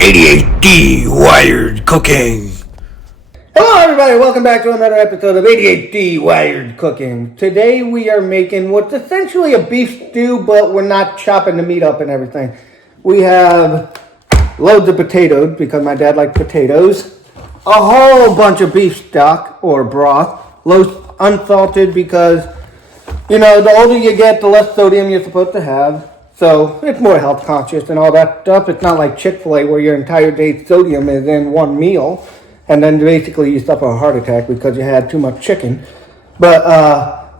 ADHD Wired Cooking. Hello everybody, welcome back to another episode of ADHD Wired Cooking. Today we are making what's essentially a beef stew, but we're not chopping the meat up and everything. We have loads of potatoes, because my dad likes potatoes. A whole bunch of beef stock, or broth. Low unsalted, because, you know, the older you get, the less sodium you're supposed to have. So it's more health conscious and all that stuff. It's not like Chick-fil-A where your entire day's sodium is in one meal. And then basically you suffer a heart attack because you had too much chicken. But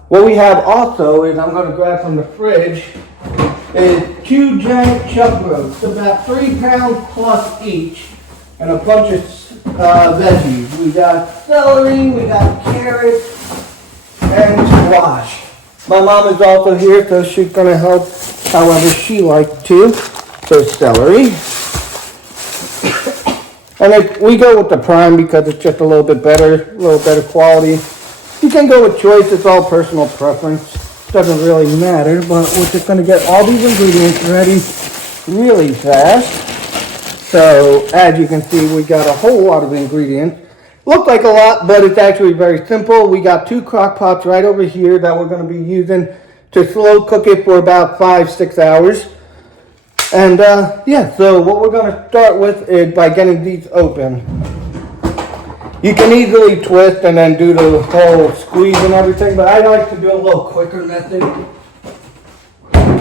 what we have also is, I'm going to grab from the fridge, is 2 giant chuck roasts, about 3 pounds plus each, and a bunch of veggies. We got celery, we got carrots, and squash. My mom is also here, so she's going to help however she likes to. So celery. And we go with the prime because it's just a little bit better, a little better quality. You can go with choice, it's all personal preference. Doesn't really matter, but we're just going to get all these ingredients ready really fast. So, as you can see, we got a whole lot of ingredients. Looks like a lot, but it's actually very simple. We got 2 crock pots right over here that we're going to be using to slow cook it for about 5-6 hours. And yeah, so what we're going to start with is by getting these open. You can easily twist and then do the whole squeeze and everything, but I like to do a little quicker method.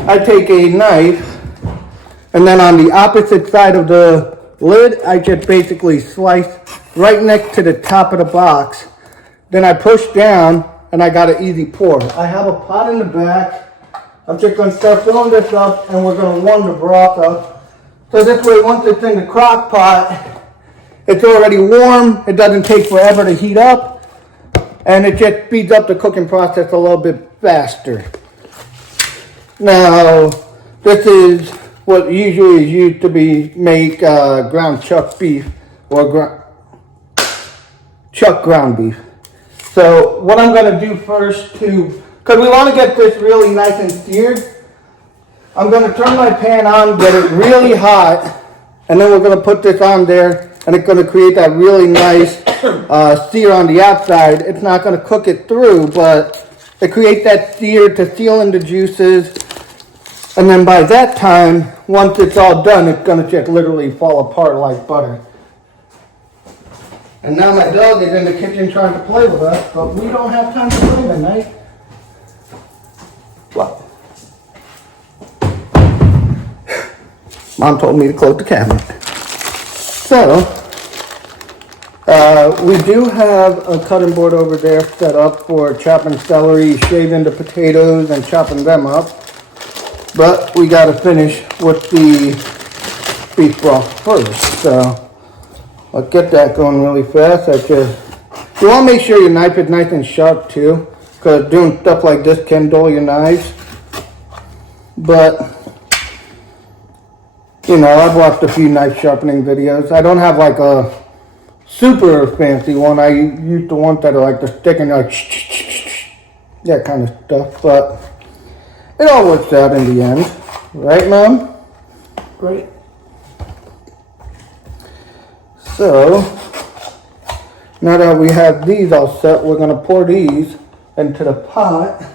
I take a knife, and then on the opposite side of the lid, I just basically slice right next to the top of the box. Then I push down, and I got an easy pour. I have a pot in the back. I'm just going to start filling this up, and we're going to warm the broth up. So this way, once it's in the crock pot, it's already warm. It doesn't take forever to heat up, and it just speeds up the cooking process a little bit faster. Now, this is what usually is used to make ground chuck beef, or chuck ground beef. So what I'm going to do first, because we want to get this really nice and seared, I'm going to turn my pan on, get it really hot, and then we're going to put this on there, and it's going to create that really nice sear on the outside. It's not going to cook it through, but it creates that sear to seal in the juices. And then by that time, once it's all done, it's going to just literally fall apart like butter. And now my dog is in the kitchen trying to play with us, but we don't have time to play tonight. What? Mom told me to close the cabinet. So, we do have a cutting board over there set up for chopping celery, shaving the potatoes, and chopping them up. But we got to finish with the beef broth first. So, I'll get that going really fast. You want to make sure your knife is nice and sharp too, because doing stuff like this can dull your knives. But, you know, I've watched a few knife sharpening videos. I don't have like a super fancy one. I used to want that are like the stick and like that kind of stuff. But it all works out in the end. Right, Mom? Great. So, now that we have these all set, we're going to pour these into the pot.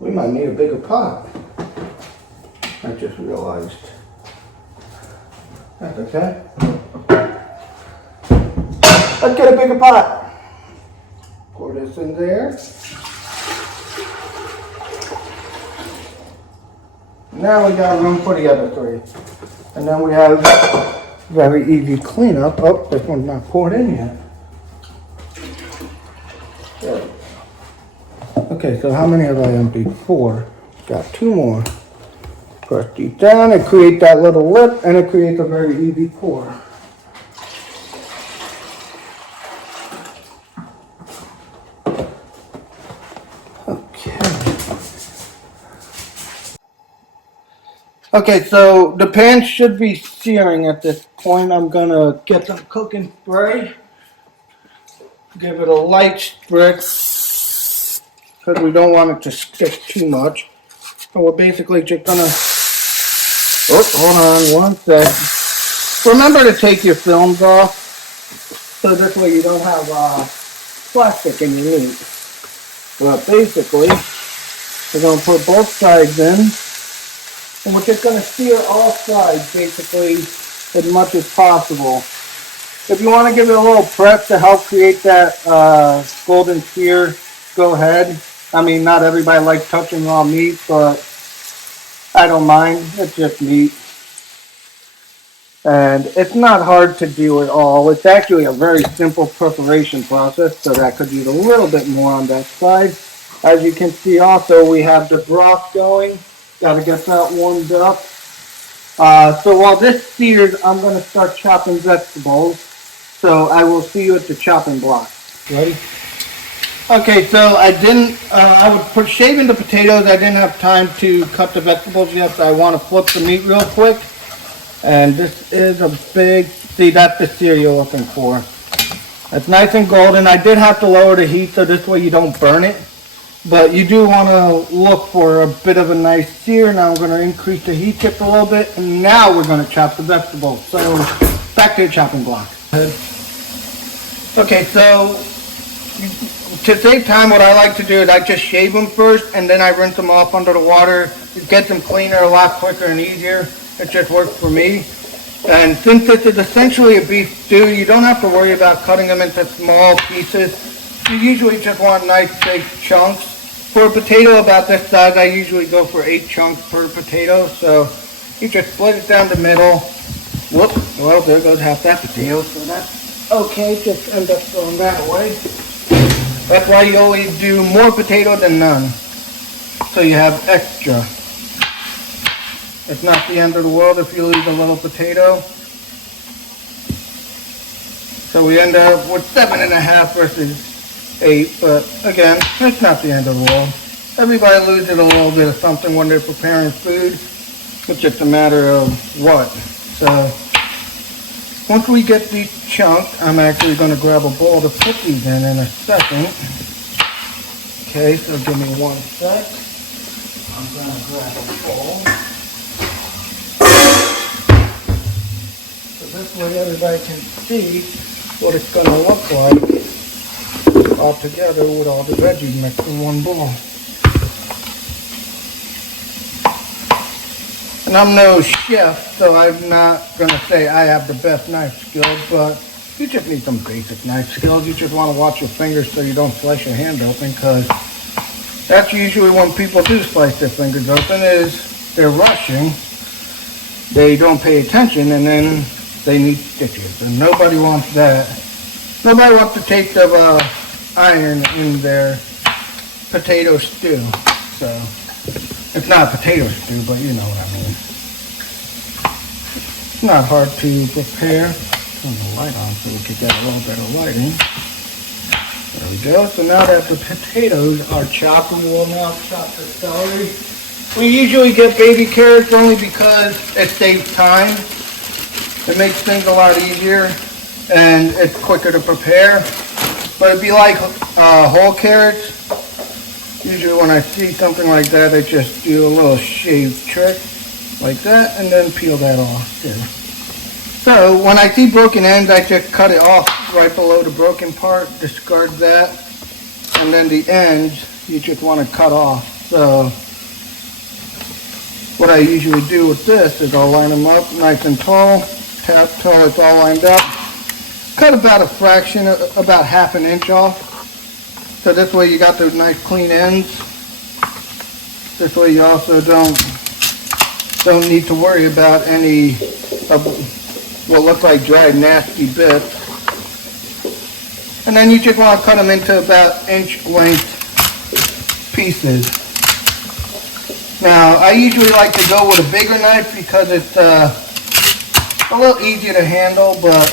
We might need a bigger pot. I just realized. That's okay. Let's get a bigger pot. Pour this in there. Now we got room for the other 3. And then we have very easy cleanup. Oh, this one's not poured in yet. There. Okay, so how many have I emptied? 4. Got 2 more. Press these down, it creates that little lip, and it creates a very easy pour. Okay, so the pan should be searing at this point. I'm gonna get some cooking spray. Give it a light spritz, because we don't want it to stick too much. So we're basically just gonna Oh, hold on one sec. Remember to take your films off, so this way you don't have plastic in your meat. But basically, we're going to put both sides in, and we're just going to sear all sides basically as much as possible. If you want to give it a little prep to help create that golden sear, go ahead. I mean, not everybody likes touching raw meat, but I don't mind. It's just meat. And it's not hard to do at all. It's actually a very simple preparation process, so that could use a little bit more on that side. As you can see also, we have the broth going. Got to get that warmed up. So while this sears, I'm going to start chopping vegetables. So I will see you at the chopping block. Ready? Okay, so I was shaving the potatoes. I didn't have time to cut the vegetables yet, so I want to flip the meat real quick. And this is a big, see, that's the sear you're looking for. It's nice and golden. I did have to lower the heat so this way you don't burn it. But you do want to look for a bit of a nice sear. Now I'm going to increase the heat tip a little bit. And now we're going to chop the vegetables. So back to the chopping block. Okay, so to save time, what I like to do is I just shave them first and then I rinse them off under the water. It gets them cleaner a lot quicker and easier. It just works for me. And since this is essentially a beef stew, you don't have to worry about cutting them into small pieces. You usually just want nice big chunks. For a potato about this size, I usually go for 8 chunks per potato. So you just split it down the middle. Whoops, well, there goes half that potato. So that's okay, just end up throwing that away. That's why you always do more potato than none. So you have extra. It's not the end of the world if you lose a little potato. So we end up with 7.5 versus 8, but again, it's not the end of the world. Everybody loses a little bit of something when they're preparing food. It's just a matter of what. So once we get these chunked, I'm actually going to grab a bowl to put these in a second. Okay, so give me one sec. I'm going to grab a bowl. This way everybody can see what it's going to look like all together with all the veggies mixed in one bowl. And I'm no chef, so I'm not going to say I have the best knife skills, but you just need some basic knife skills. You just want to watch your fingers so you don't slice your hand open, because that's usually when people do slice their fingers open, is they're rushing, they don't pay attention, and then they need stitches, and nobody wants that. Nobody wants the taste of iron in their potato stew. So it's not a potato stew, but you know what I mean. It's not hard to prepare. Turn the light on so we can get a little bit of lighting. There we go. So now that the potatoes are chopped, we will now chop the celery. We usually get baby carrots only because it saves time. It makes things a lot easier and it's quicker to prepare. But if you like whole carrots, usually when I see something like that, I just do a little shave trick like that and then peel that off too. So when I see broken ends, I just cut it off right below the broken part, discard that, and then the ends you just want to cut off. So what I usually do with this is I'll line them up nice and tall, tap till it's all lined up. Cut about a fraction, about ½ an inch off. So this way you got those nice clean ends. This way you also don't need to worry about any of what look like dried nasty bits. And then you just want to cut them into about inch length pieces. Now I usually like to go with a bigger knife because it's a little easier to handle, but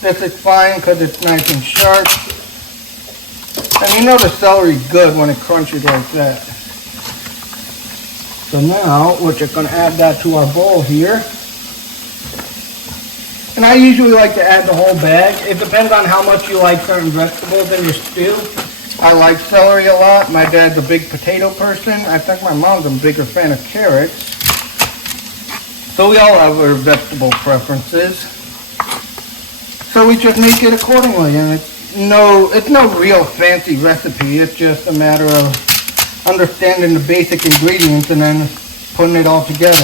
this is fine because it's nice and sharp. And you know the celery's good when it crunches like that. So now we're just going to add that to our bowl here. And I usually like to add the whole bag. It depends on how much you like certain vegetables in your stew. I like celery a lot. My dad's a big potato person. I think my mom's a bigger fan of carrots. So we all have our vegetable preferences. So we just make it accordingly, and it's no real fancy recipe. It's just a matter of understanding the basic ingredients and then putting it all together.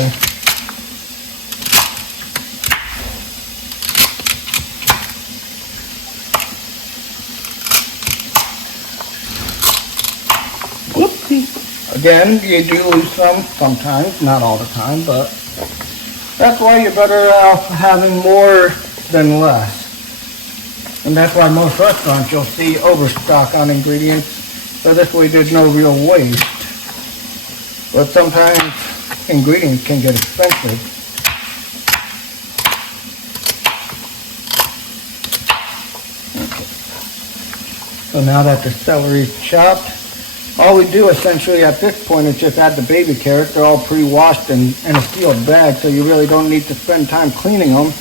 Whoopsie. Again, you do lose some sometimes, not all the time, but that's why you're better off having more than less. And that's why most restaurants you'll see overstock on ingredients, so this way there's no real waste. But sometimes ingredients can get expensive. Okay. So now that the celery's chopped, all we do essentially at this point is just add the baby carrots. They're all pre-washed in a sealed bag, so you really don't need to spend time cleaning them.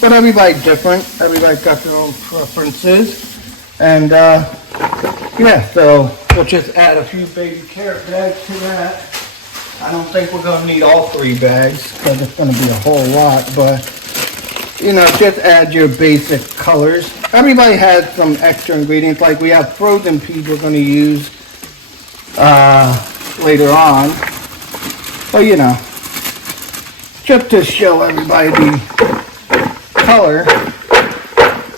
But everybody's different. Everybody's got their own preferences. And yeah, so we'll just add a few baby carrot bags to that. I don't think we're going to need all 3 bags because it's going to be a whole lot. But, you know, just add your basic colors. Everybody has some extra ingredients. Like we have frozen peas we're going to use later on. But, you know, just to show everybody the color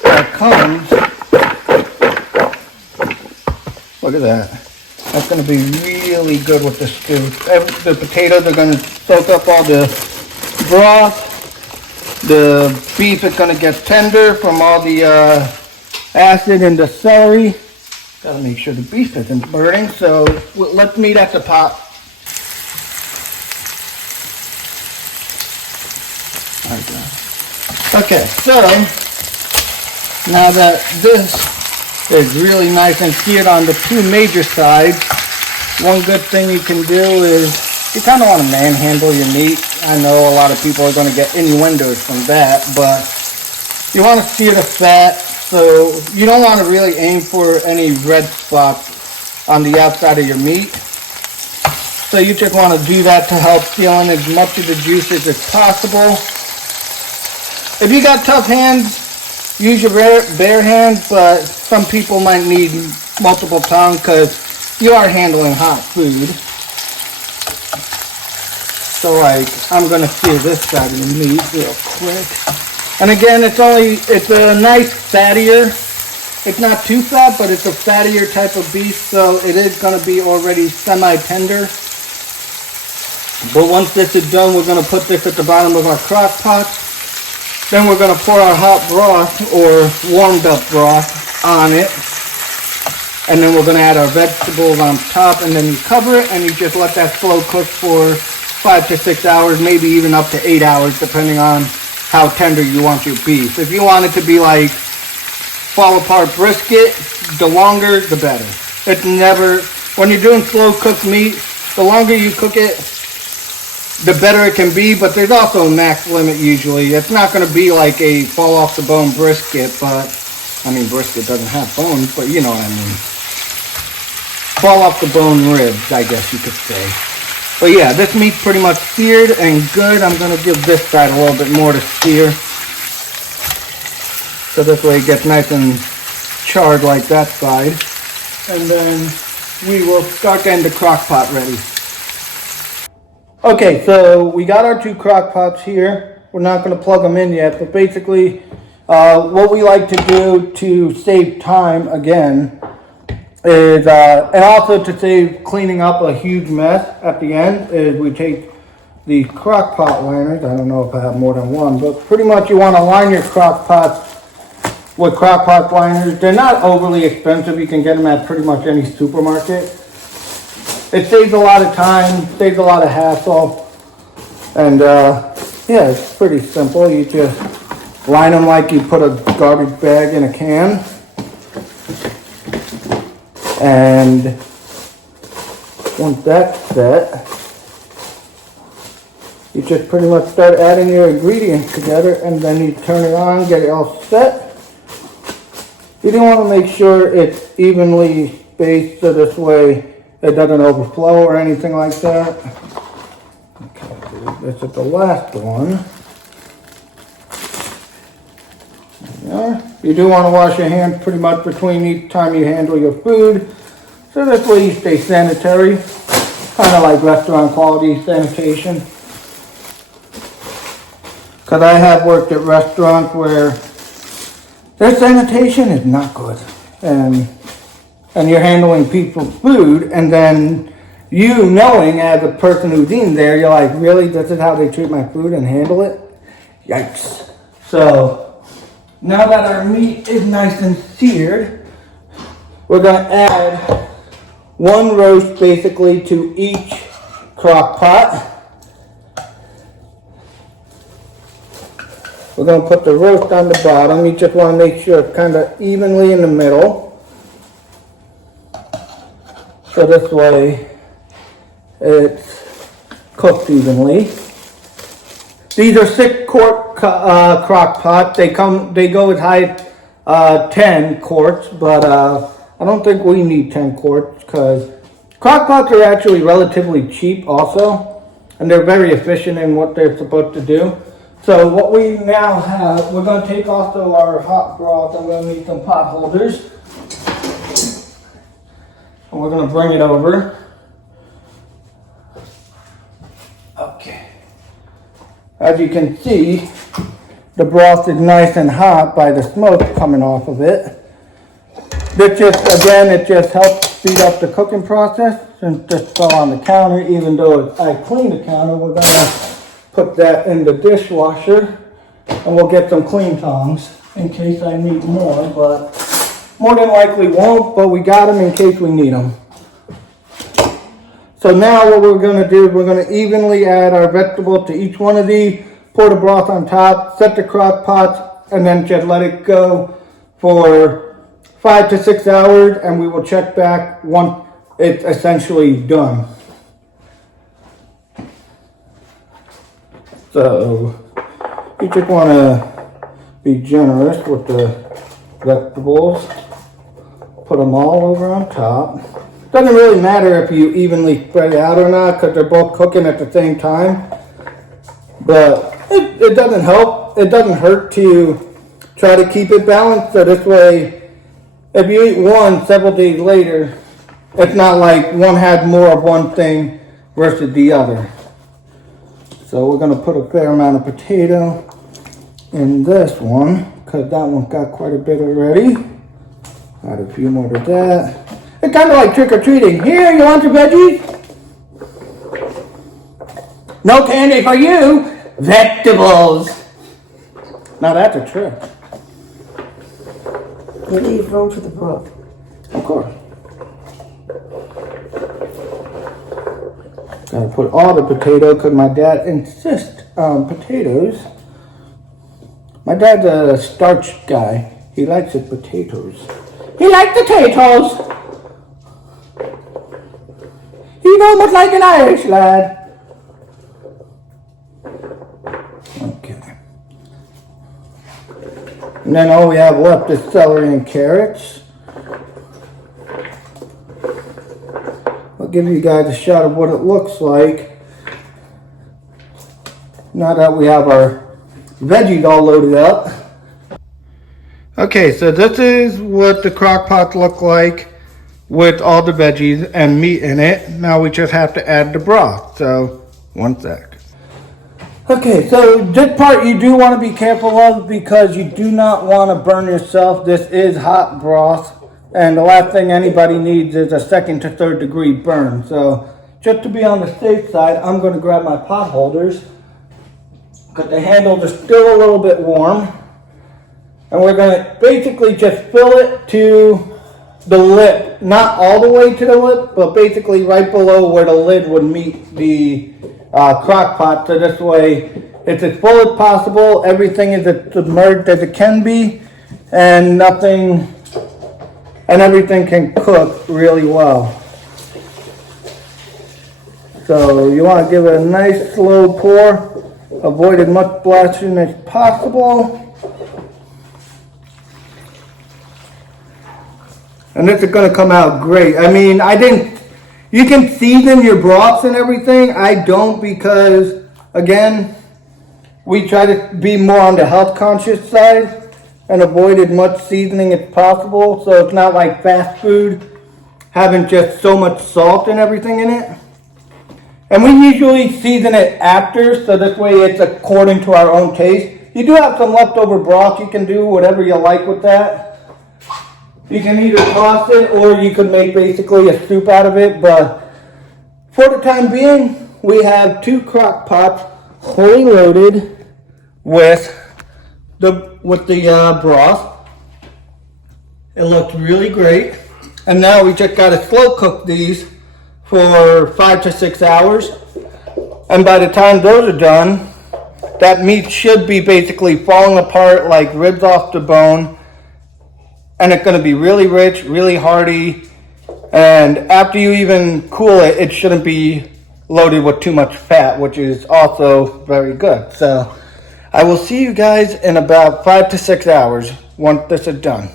that comes. Look at that. That's going to be really good with the stew. The potatoes are going to soak up all the broth. The beef is going to get tender from all the acid in the celery. Got to make sure the beef isn't burning. So let's meet at the pot. Okay, so now that this is really nice and seared on the 2 major sides, one good thing you can do is you kind of want to manhandle your meat. I know a lot of people are going to get innuendos from that, but you want to sear the fat, so you don't want to really aim for any red spots on the outside of your meat. So you just want to do that to help seal in as much of the juices as possible. If you got tough hands, use your bare hands, but some people might need multiple tongues because you are handling hot food. So like, I'm going to sear this side of the meat real quick. And again, it's a nice fattier. It's not too fat, but it's a fattier type of beef, so it is going to be already semi-tender. But once this is done, we're going to put this at the bottom of our crock pot. Then we're going to pour our hot broth or warmed up broth on it. And then we're going to add our vegetables on top, and then you cover it and you just let that slow cook for 5 to 6 hours, maybe even up to 8 hours, depending on how tender you want your beef. If you want it to be like fall apart brisket, the longer the better. It's never, when you're doing slow cooked meat, the longer you cook it, the better it can be, but there's also a max limit usually. It's not going to be like a fall off the bone brisket, but, I mean, brisket doesn't have bones, but you know what I mean. Fall off the bone ribs, I guess you could say. But yeah, this meat's pretty much seared and good. I'm going to give this side a little bit more to sear. So this way it gets nice and charred like that side. And then we will start getting the crock pot ready. Okay, so we got our 2 crock pots here. We're not going to plug them in yet, but basically what we like to do to save time again is, and also to save cleaning up a huge mess at the end, is we take the crock pot liners. I don't know if I have more than one, but pretty much you want to line your crock pots with crock pot liners. They're not overly expensive. You can get them at pretty much any supermarket. It saves a lot of time, saves a lot of hassle, and yeah, it's pretty simple. You just line them like you put a garbage bag in a can, and once that's set, you just pretty much start adding your ingredients together, and then you turn it on, get it all set. You do want to make sure it's evenly spaced so this way it doesn't overflow or anything like that. Okay, This is the last one. Yeah. You do want to wash your hands pretty much between each time you handle your food. So this way you stay sanitary. Kind of like restaurant quality sanitation. Because I have worked at restaurants where their sanitation is not good. And you're handling people's food, and then you knowing as a person who's eating there, you're like, really, this is how they treat my food and handle it? Yikes. So, now that our meat is nice and seared, we're going to add one roast basically to each crock pot. We're going to put the roast on the bottom. You just want to make sure it's kind of evenly in the middle. So this way it's cooked evenly. These are 6-quart crock pots. They go as high as 10 quarts, but I don't think we need 10 quarts because crock pots are actually relatively cheap also, and they're very efficient in what they're supposed to do. So what we now have, we're going to take also our hot broth, and we're going to need some pot holders. And we're going to bring it over. Okay. As you can see, the broth is nice and hot by the smoke coming off of it. This it just helps speed up the cooking process. Since this fell on the counter, even though I cleaned the counter, we're going to put that in the dishwasher, and we'll get some clean tongs in case I need more, but more than likely won't, but we got them in case we need them. So now what we're going to do is we're going to evenly add our vegetables to each one of these, pour the broth on top, set the crock pot, and then just let it go for 5 to 6 hours, and we will check back once it's essentially done. So you just want to be generous with the vegetables. Put them all over on top. Doesn't really matter if you evenly spread it out or not because they're both cooking at the same time. But it doesn't help. It doesn't hurt to try to keep it balanced. So this way, if you eat one several days later, it's not like one had more of one thing versus the other. So we're going to put a fair amount of potato in this one because that one got quite a bit already. Add a few more to that. It's kind of like trick-or-treating. Here, you want your veggies? No candy for you. Vegetables. Now that's a trick. You leave room for the broth. Of course. Gotta put all the potato because my dad insists on potatoes. My dad's a starch guy. He likes his potatoes. He likes potatoes. He's almost like an Irish lad. Okay. And then all we have left is celery and carrots. I'll give you guys a shot of what it looks like. Now that we have our veggies all loaded up. Okay, so this is what the crock pots look like with all the veggies and meat in it. Now we just have to add the broth. So, one sec. Okay, so this part you do want to be careful of because you do not want to burn yourself. This is hot broth. And the last thing anybody needs is a 2nd to 3rd degree burn. So just to be on the safe side, I'm going to grab my pot holders because the handles are still a little bit warm. And we're going to basically just fill it to the lip. Not all the way to the lip, but basically right below where the lid would meet the crock pot. So this way it's as full as possible. Everything is as submerged as it can be. And everything can cook really well. So you want to give it a nice slow pour. Avoid as much splashing as possible. And this is going to come out great. I mean, you can season your broths and everything. I don't because Again, we try to be more on the health conscious side and avoid as much seasoning as possible, so it's not like fast food having just so much salt and everything in it. And we usually season it after, so this way it's according to our own taste. You do have some leftover broth, you can do whatever you like with that. You can either toss it or you could make basically a soup out of it, but for the time being, we have 2 crock pots fully loaded with the broth. It looks really great. And now we just gotta slow cook these for 5 to 6 hours. And by the time those are done, that meat should be basically falling apart like ribs off the bone. And it's gonna be really rich, really hearty. And after you even cool it, it shouldn't be loaded with too much fat, which is also very good. So I will see you guys in about 5 to 6 hours once this is done.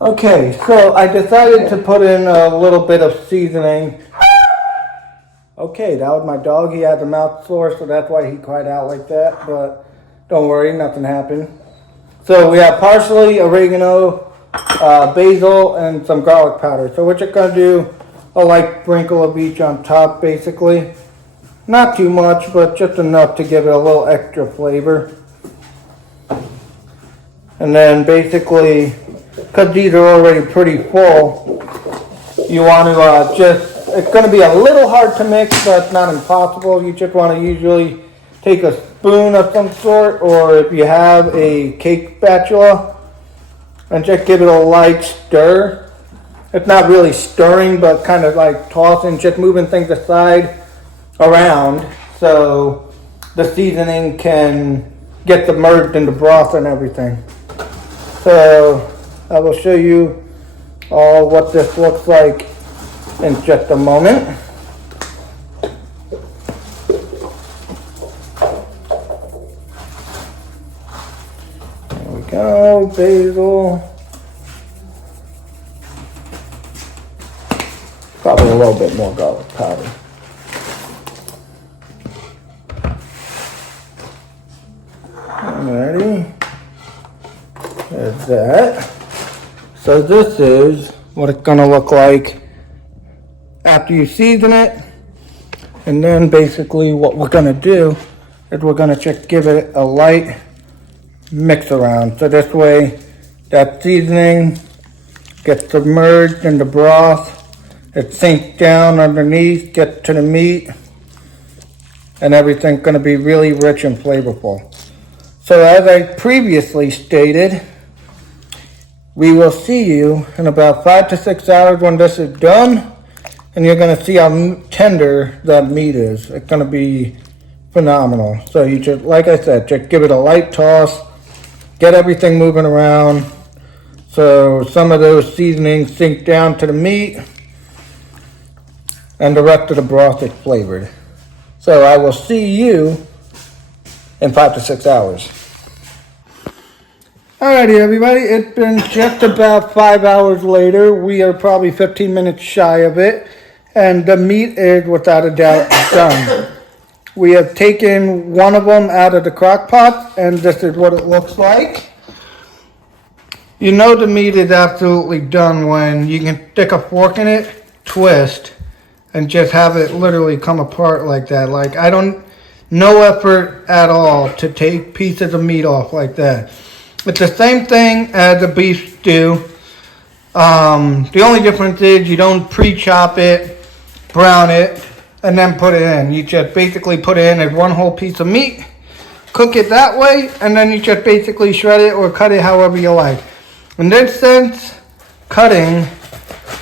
Okay, so I decided to put in a little bit of seasoning. Okay, that was my dog. He had the mouth sore, so that's why he cried out like that. But don't worry, nothing happened. So we have parsley, oregano, basil, and some garlic powder. So we're just going to do a light sprinkle of each on top, basically. Not too much, but just enough to give it a little extra flavor. And then basically, because these are already pretty full, you want to it's going to be a little hard to mix, but it's not impossible. You just want to usually take a spoon of some sort, or if you have a cake spatula, and just give it a light stir. It's not really stirring, but kind of like tossing, just moving things aside around so the seasoning can get submerged in the broth and everything. So I will show you all what this looks like in just a moment. There we go, basil. Probably a little bit more garlic powder. Alrighty. There's that. So this is what it's gonna look like after you season it. And then basically what we're gonna do is we're gonna just give it a light mix around. So this way that seasoning gets submerged in the broth. It sinks down underneath, gets to the meat, and everything's gonna be really rich and flavorful. So as I previously stated, we will see you in about 5 to 6 hours when this is done, and you're gonna see how tender that meat is. It's gonna be phenomenal. So you just, like I said, just give it a light toss, get everything moving around, so some of those seasonings sink down to the meat, and the rest of the broth is flavored. So I will see you in 5 to 6 hours. Alrighty everybody, it's been just about 5 hours later. We are probably 15 minutes shy of it, and the meat is without a doubt done. We have taken one of them out of the crock pot, and this is what it looks like. You know the meat is absolutely done when you can stick a fork in it, twist, and just have it literally come apart like that. Like, no effort at all to take pieces of meat off like that. It's the same thing as a beef stew. The only difference is you don't pre-chop it, brown it, and then put it in. You just basically put it in as one whole piece of meat, cook it that way, and then you just basically shred it or cut it however you like. In this sense, cutting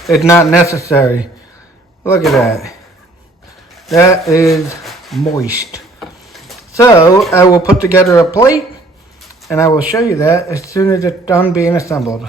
is not necessary. Look at that. That is moist. So I will put together a plate, and I will show you that as soon as it's done being assembled.